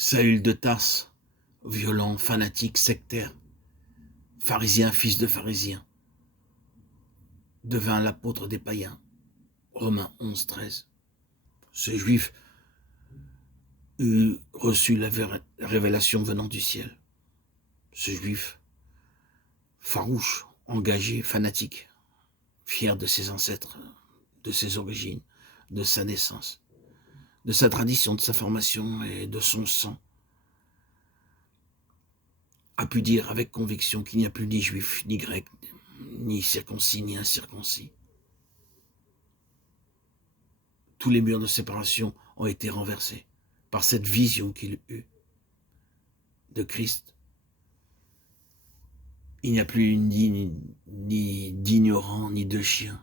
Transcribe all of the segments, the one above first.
Saül de Tarse, violent, fanatique, sectaire, pharisien, fils de pharisien, devint l'apôtre des païens. Romains 11, 13. Ce juif eut reçu la révélation venant du ciel. Ce juif, farouche, engagé, fanatique, fier de ses ancêtres, de ses origines, de sa naissance, de sa tradition, de sa formation et de son sang, a pu dire avec conviction qu'il n'y a plus ni juif, ni grec, ni circoncis, ni incirconcis. Tous les murs de séparation ont été renversés par cette vision qu'il eut de Christ. Il n'y a plus ni d'ignorants, ni de chiens.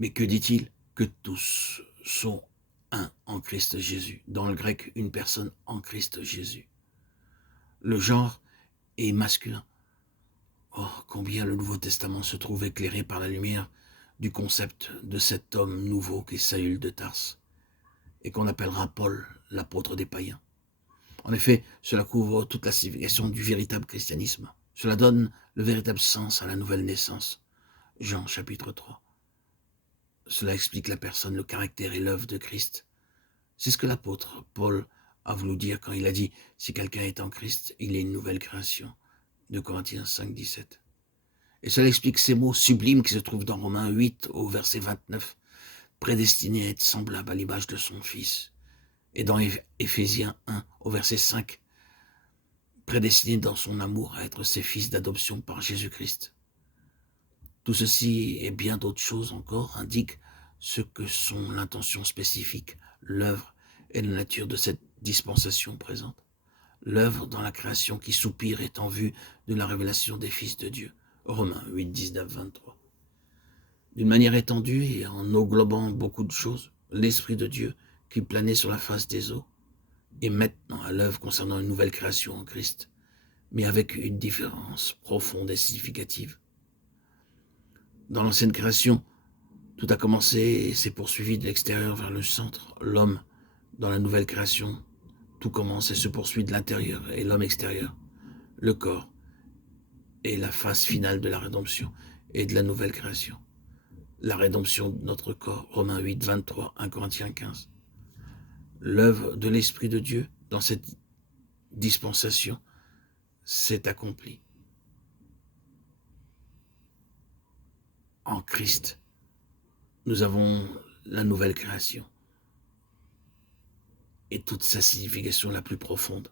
Mais que dit-il? Que tous sont un en Christ Jésus. Dans le grec, une personne en Christ Jésus. Le genre est masculin. Oh, combien le Nouveau Testament se trouve éclairé par la lumière du concept de cet homme nouveau qui est Saül de Tarse et qu'on appellera Paul, l'apôtre des païens. En effet, cela couvre toute la signification du véritable christianisme. Cela donne le véritable sens à la nouvelle naissance. Jean chapitre 3. Cela explique la personne, le caractère et l'œuvre de Christ. C'est ce que l'apôtre Paul a voulu dire quand il a dit « Si quelqu'un est en Christ, il est une nouvelle création ». 2 Corinthiens 5, 17. Et cela explique ces mots sublimes qui se trouvent dans Romains 8 au verset 29, prédestiné à être semblable à l'image de son Fils. Et dans Éphésiens 1 au verset 5, prédestiné dans son amour à être ses fils d'adoption par Jésus-Christ. Tout ceci et bien d'autres choses encore indiquent ce que sont l'intention spécifique, l'œuvre et la nature de cette dispensation présente. L'œuvre dans la création qui soupire est en vue de la révélation des fils de Dieu. Romains 8, 19, 23. D'une manière étendue et en englobant beaucoup de choses, l'Esprit de Dieu qui planait sur la face des eaux est maintenant à l'œuvre concernant une nouvelle création en Christ, mais avec une différence profonde et significative. Dans l'ancienne création, tout a commencé et s'est poursuivi de l'extérieur vers le centre, l'homme. Dans la nouvelle création, tout commence et se poursuit de l'intérieur et l'homme extérieur, le corps, et la phase finale de la rédemption et de la nouvelle création. La rédemption de notre corps, Romains 8, 23, 1 Corinthiens 15. L'œuvre de l'Esprit de Dieu dans cette dispensation s'est accomplie. En Christ, nous avons la nouvelle création et toute sa signification la plus profonde.